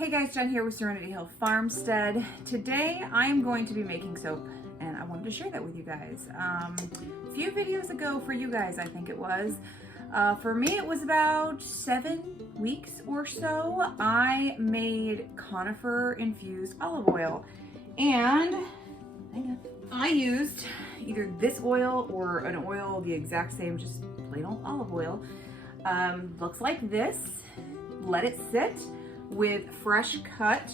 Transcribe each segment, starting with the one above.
Hey guys, Jen here with Serenity Hill Farmstead. Today I am going to be making soap and I wanted to share that with you guys. A few videos ago for you guys, I think it was. For me it was about 7 weeks or so. I made Conifer infused olive oil and I used either this oil or an oil the exact same, just plain old olive oil. Looks like this. Let it sit with fresh cut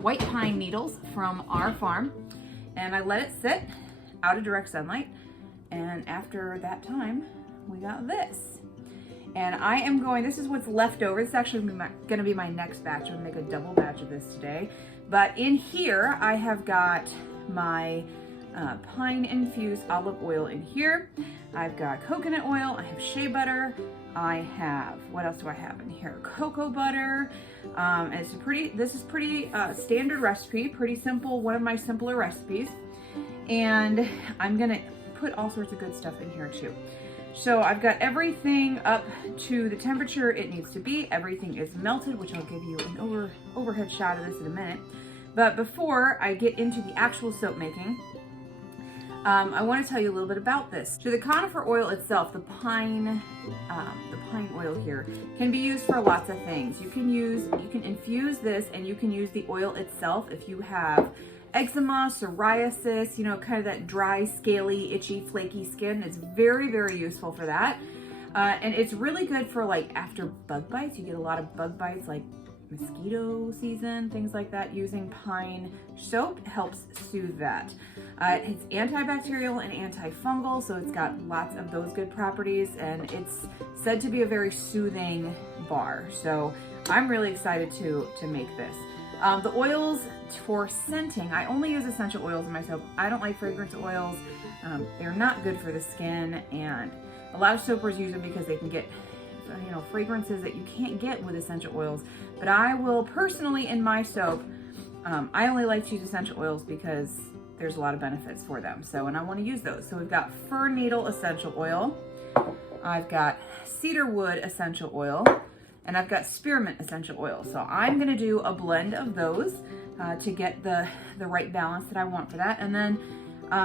white pine needles from our farm, and I let it sit out of direct sunlight, and after that time we got this. And I am going, this is what's left over. This is actually going to be my next batch. I'm going to make a double batch of this today. But in here I have got my pine infused olive oil in here. I've got coconut oil, I have shea butter, I have, what else do I have in here? Cocoa butter. And this is pretty standard recipe, pretty simple, one of my simpler recipes. And I'm gonna put all sorts of good stuff in here too. So I've got everything up to the temperature it needs to be. Everything is melted, which I'll give you an overhead shot of this in a minute. But before I get into the actual soap making, I want to tell you a little bit about this. So the conifer oil itself, the pine oil here, can be used for lots of things. You can infuse this, and you can use the oil itself if you have eczema, psoriasis, you know, kind of that dry, scaly, itchy, flaky skin. It's very, very useful for that. And it's really good for like after bug bites. You get a lot of bug bites like mosquito season, things like that. Using pine soap helps soothe that. It's antibacterial and antifungal, so it's got lots of those good properties, and it's said to be a very soothing bar. So I'm really excited to make this. The oils for scenting, I only use essential oils in my soap. I don't like fragrance oils. They're not good for the skin, and a lot of soapers use them because they can get, you know, fragrances that you can't get with essential oils. But I will personally, in my soap, I only like to use essential oils because there's a lot of benefits for them. So, and I want to use those. So we've got fir needle essential oil, I've got cedar wood essential oil, and I've got spearmint essential oil. So I'm gonna do a blend of those to get the right balance that I want for that. And then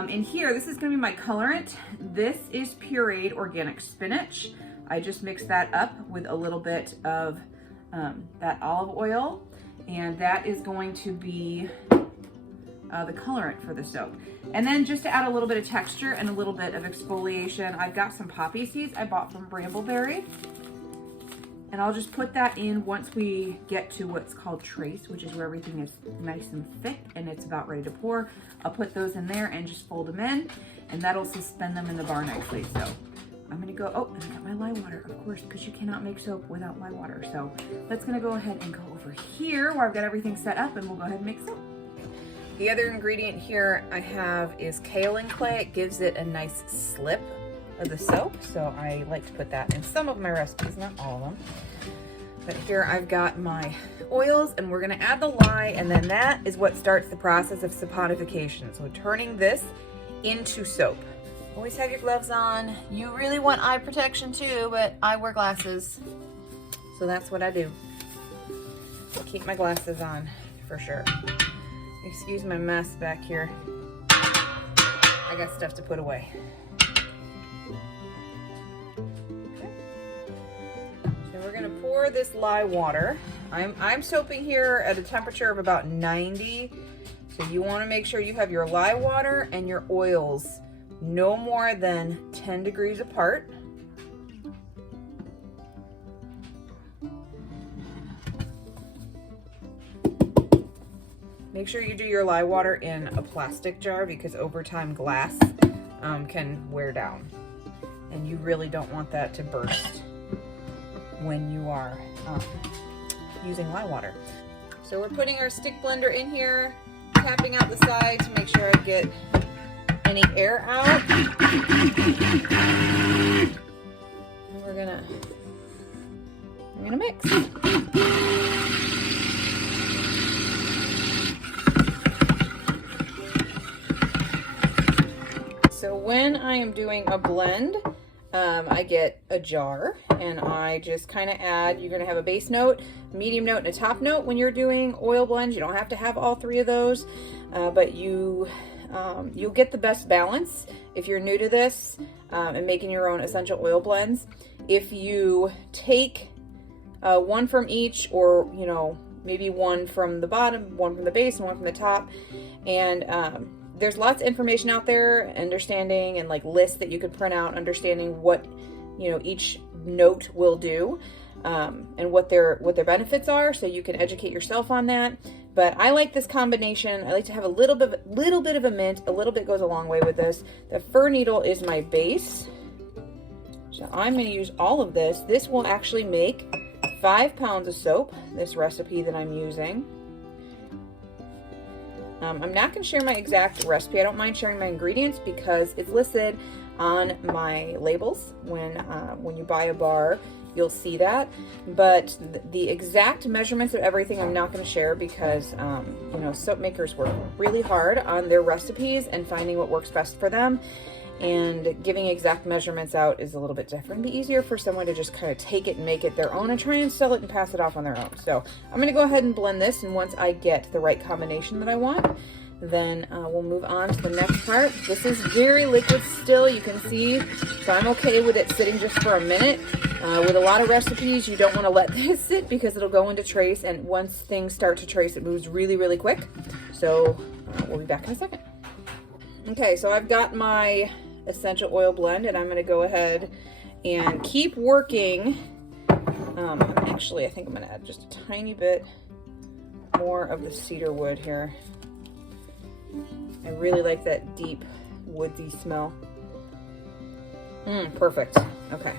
in here, this is gonna be my colorant. This is pureed organic spinach. I just mixed that up with a little bit of that olive oil, and that is going to be the colorant for the soap. And then just to add a little bit of texture and a little bit of exfoliation, I've got some poppy seeds I bought from Brambleberry, and I'll just put that in once we get to what's called trace, which is where everything is nice and thick and it's about ready to pour. I'll put those in there and just fold them in, and that'll suspend them in the bar nicely. So I'm gonna go, oh, and I got my lye water, of course, because you cannot make soap without lye water. So that's gonna go ahead and go over here where I've got everything set up, and we'll go ahead and make soap. The other ingredient here I have is Kaolin Clay. It gives it a nice slip of the soap, so I like to put that in some of my recipes, not all of them. But here I've got my oils, and we're gonna add the lye, and then that is what starts the process of saponification. So turning this into soap. Always have your gloves on. You really want eye protection too, but I wear glasses, so that's what I do. Keep my glasses on for sure. Excuse my mess back here. I got stuff to put away. Okay. So we're gonna pour this lye water. I'm soaping here at a temperature of about 90. So you wanna make sure you have your lye water and your oils no more than 10 degrees apart. Make sure you do your lye water in a plastic jar, because over time glass can wear down, and you really don't want that to burst when you are using lye water. So we're putting our stick blender in here, tapping out the side to make sure I get any air out. And we're gonna mix. So when I am doing a blend, I get a jar and I just kind of add, you're going to have a base note, medium note, and a top note when you're doing oil blends. You don't have to have all three of those, but you'll get the best balance if you're new to this and making your own essential oil blends. If you take one from each, or maybe one from the bottom, one from the base, and one from the top, and there's lots of information out there, understanding, and like lists that you could print out, understanding what each note will do, and what their benefits are, so you can educate yourself on that. But I like this combination. I like to have a little bit of a mint. A little bit goes a long way with this. The fir needle is my base, so I'm going to use all of this. This will actually make 5 pounds of soap, this recipe that I'm using. I'm not going to share my exact recipe. I don't mind sharing my ingredients because it's listed on my labels. When you buy a bar, you'll see that. But the exact measurements of everything I'm not going to share because, soap makers work really hard on their recipes and finding what works best for them. And giving exact measurements out is a little bit different. It'd be easier for someone to just kind of take it and make it their own and try and sell it and pass it off on their own. So I'm going to go ahead and blend this, and once I get the right combination that I want, then we'll move on to the next part. This is very liquid still, you can see, so I'm okay with it sitting just for a minute. With a lot of recipes, you don't want to let this sit because it'll go into trace, and once things start to trace, it moves really, really quick. So we'll be back in a second. Okay, so I've got my essential oil blend, and I'm going to go ahead and keep working. Actually, I think I'm going to add just a tiny bit more of the cedar wood here. I really like that deep woodsy smell. Perfect. Okay.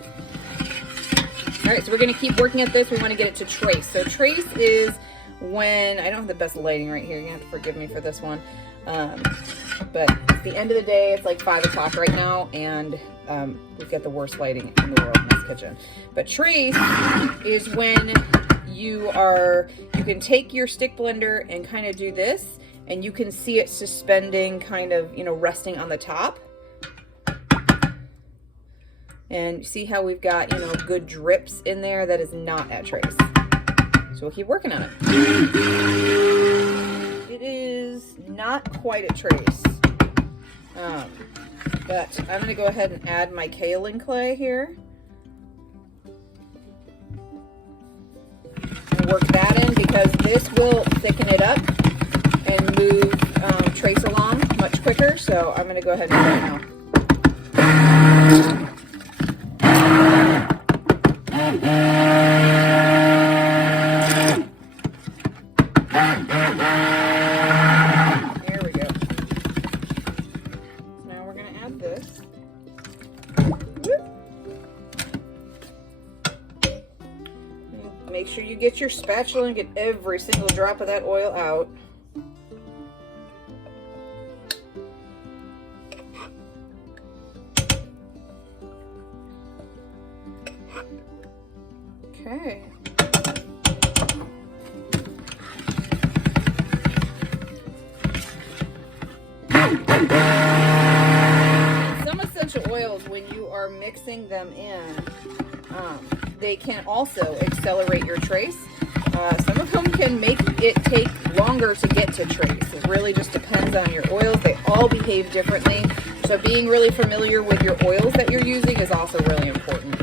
All right, so we're going to keep working at this. We want to get it to trace. So trace is when, I don't have the best lighting right here. You have to forgive me for this one. But at the end of the day, it's like 5 o'clock right now, and we've got the worst lighting in the world in this kitchen. But trace is when you can take your stick blender and kind of do this, and you can see it suspending, kind of, resting on the top. And see how we've got, good drips in there? That is not at trace. So we'll keep working on it. It is not quite at trace. But I'm going to go ahead and add my Kaolin Clay here. And work that in because this will thicken it up and move trace along much quicker. So I'm going to go ahead and do that now. There we go. So now we're going to add this. Make sure you get your spatula and get every single drop of that oil out. Okay. Some essential oils, when you are mixing them in, they can also accelerate your trace. Some of them can make it take longer to get to trace. It really just depends on your oils. They all behave differently. So being really familiar with your oils that you're using is also really important.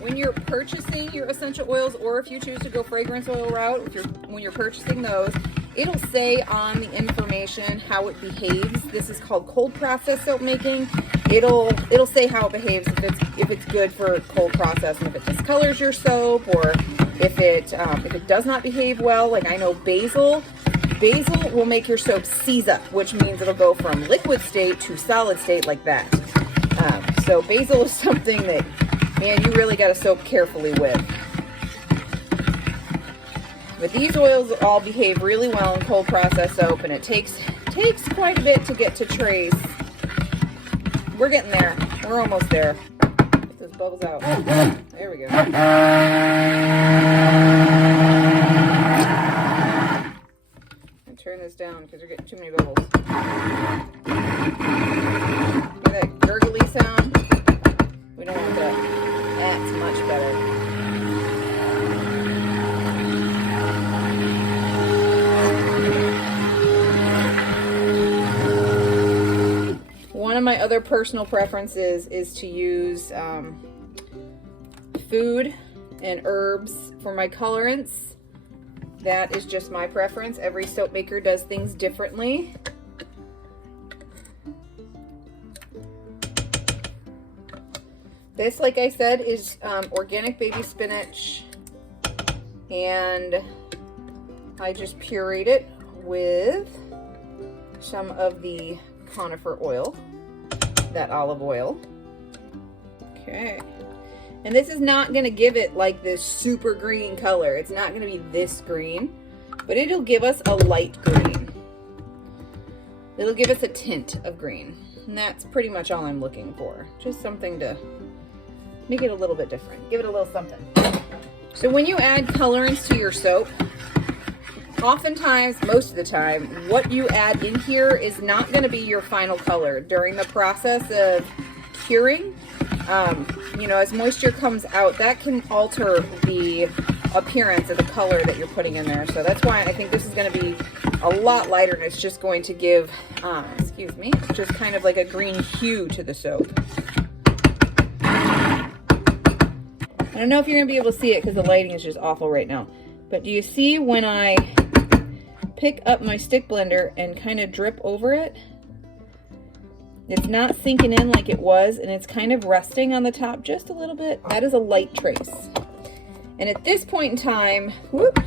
When you're purchasing your essential oils, or if you choose to go fragrance oil route, when you're purchasing those, it'll say on the information how it behaves. This is called cold process soap making. It'll say how it behaves, if it's good for cold process, and if it discolors your soap, or if it does not behave well. Like I know basil will make your soap seize up, which means it'll go from liquid state to solid state like that. So basil is something that, man, you really got to soap carefully with. But these oils all behave really well in cold process soap, and it takes quite a bit to get to trace. We're getting there. We're almost there. Get those bubbles out. There we go. And turn this down because you're getting too many bubbles. that gurgly sound? We don't want that. That's much better. One of my other personal preferences is to use food and herbs for my colorants. That is just my preference. Every soap maker does things differently. This, like I said, is organic baby spinach, and I just pureed it with some of the conifer oil, that olive oil. Okay. And this is not going to give it like this super green color. It's not going to be this green, but it'll give us a light green. It'll give us a tint of green. And that's pretty much all I'm looking for. Just something to make it a little bit different. Give it a little something. So when you add colorants to your soap, oftentimes, most of the time, what you add in here is not going to be your final color. During the process of curing, you know, as moisture comes out, that can alter the appearance of the color that you're putting in there. So that's why I think this is going to be a lot lighter, and it's just going to give, excuse me, just kind of like a green hue to the soap. I don't know if you're going to be able to see it because the lighting is just awful right now. But do you see when I pick up my stick blender and kind of drip over it? It's not sinking in like it was, and it's kind of resting on the top just a little bit. That is a light trace. And at this point in time, whoop,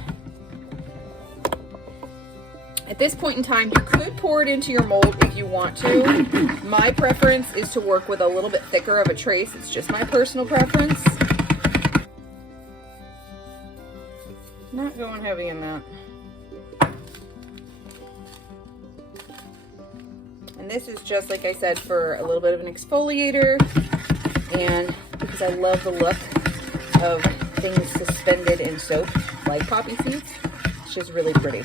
at this point in time, you could pour it into your mold if you want to. My preference is to work with a little bit thicker of a trace. It's just my personal preference. Not going heavy in that. And this is just, like I said, for a little bit of an exfoliator, and because I love the look of things suspended in soap, like poppy seeds. It's just really pretty.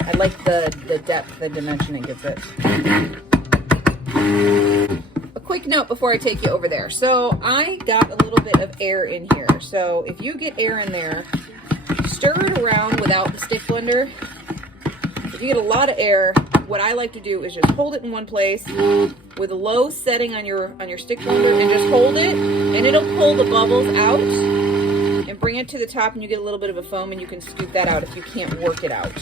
I like the depth, the dimension it gives it. A quick note before I take you over there. So I got a little bit of air in here. So if you get air in there, stir it around without the stick blender. If you get a lot of air, what I like to do is just hold it in one place with a low setting on your stick blender, and just hold it, and it'll pull the bubbles out and bring it to the top, and you get a little bit of a foam, and you can scoop that out if you can't work it out.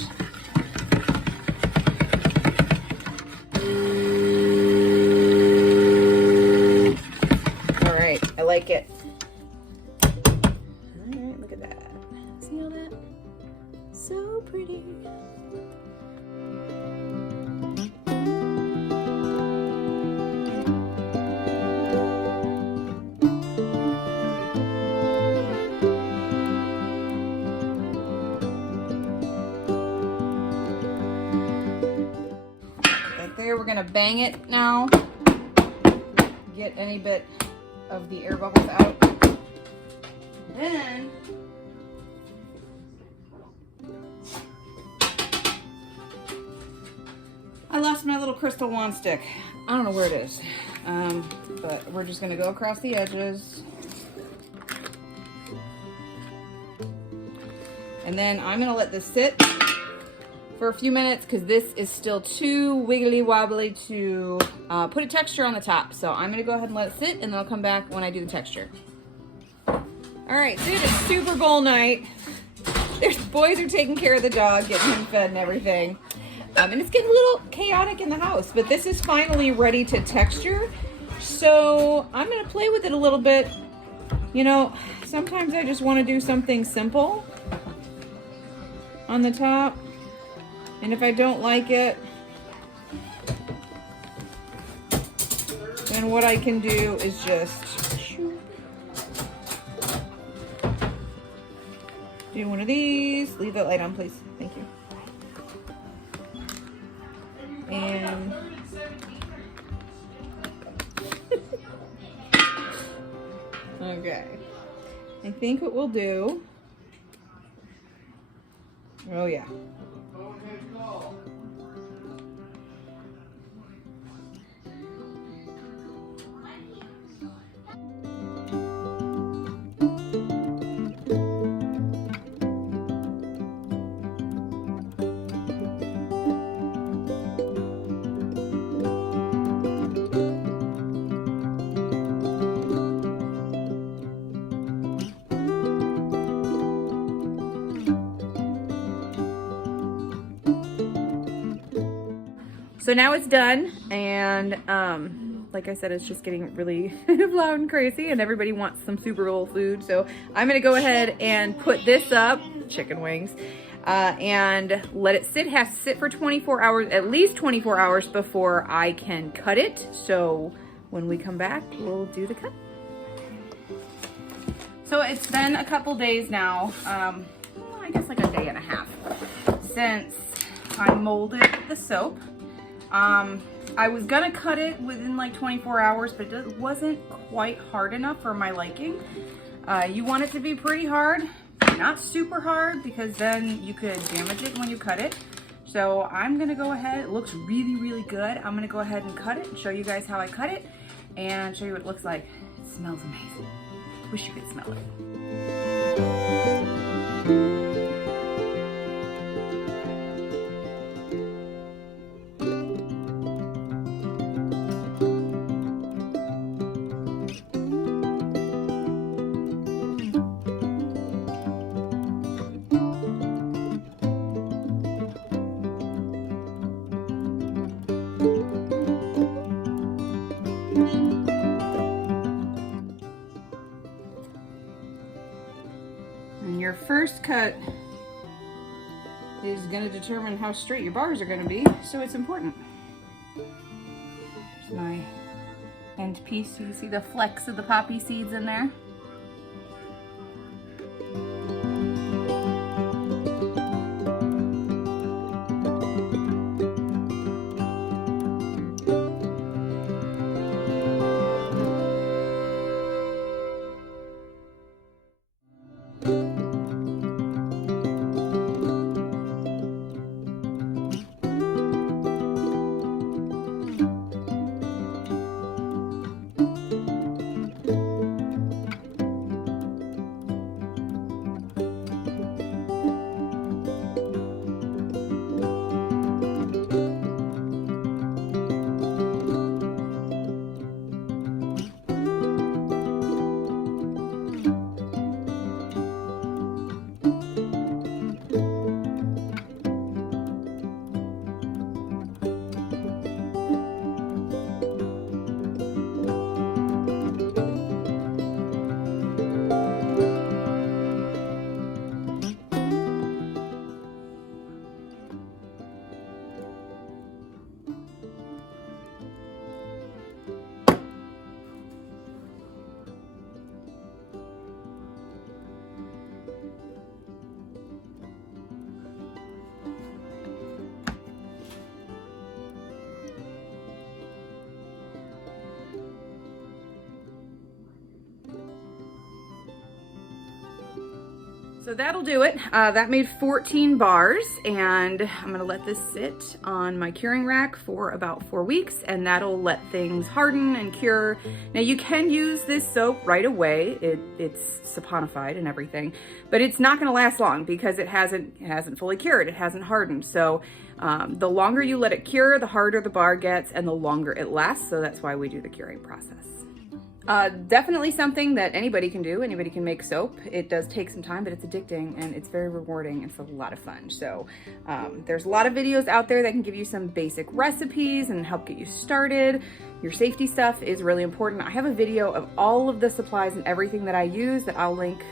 All right, I like it. All right, look at that. See all that? So pretty. There, we're gonna bang it now. Get any bit of the air bubbles out. Then I lost my little crystal wand stick. I don't know where it is, but we're just gonna go across the edges. And then I'm gonna let this sit for a few minutes because this is still too wiggly wobbly to put a texture on the top. So I'm gonna go ahead and let it sit, and then I'll come back when I do the texture. All right, so it is Super Bowl night. There's boys are taking care of the dog, getting him fed and everything. And it's getting a little chaotic in the house, but this is finally ready to texture. So I'm gonna play with it a little bit. You know, sometimes I just wanna do something simple on the top. And if I don't like it, then what I can do is just do one of these. Leave that light on, please. Thank you. And okay. I think what we'll do, oh yeah. So now it's done, and like I said, it's just getting really loud and crazy, and everybody wants some Super Bowl food. So I'm gonna go ahead and put this up, chicken wings, and let it sit. It has to sit for 24 hours, at least 24 hours before I can cut it. So when we come back, we'll do the cut. So it's been a couple days now, I guess like a day and a half, since I molded the soap. I was gonna cut it within like 24 hours, but it wasn't quite hard enough for my liking. You want it to be pretty hard, not super hard, because then you could damage it when you cut it. So I'm gonna go ahead, it looks really, really good. I'm gonna go ahead and cut it and show you guys how I cut it and show you what it looks like. It smells amazing. Wish you could smell it. Your first cut is going to determine how straight your bars are going to be, so it's important. Here's my end piece. You can see the flecks of the poppy seeds in there. So that'll do it. That made 14 bars, and I'm gonna let this sit on my curing rack for about 4 weeks, and that'll let things harden and cure. Now you can use this soap right away. It's saponified and everything, but it's not gonna last long because it hasn't fully cured. It hasn't hardened. So the longer you let it cure, the harder the bar gets and the longer it lasts. So that's why we do the curing process. Definitely something that anybody can do. Anybody can make soap. It does take some time, but it's addicting and it's very rewarding. It's a lot of fun. So there's a lot of videos out there that can give you some basic recipes and help get you started. Your safety stuff is really important. I have a video of all of the supplies and everything that I use that I'll link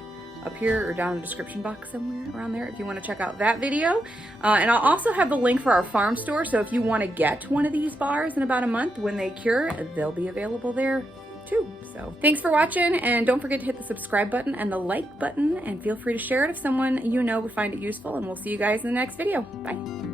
up here or down in the description box somewhere around there if you want to check out that video. And I'll also have the link for our farm store. So if you want to get one of these bars in about a month when they cure, they'll be available there too. So thanks for watching, and don't forget to hit the subscribe button and the like button, and feel free to share it if someone you know would find it useful, and we'll see you guys in the next video. Bye.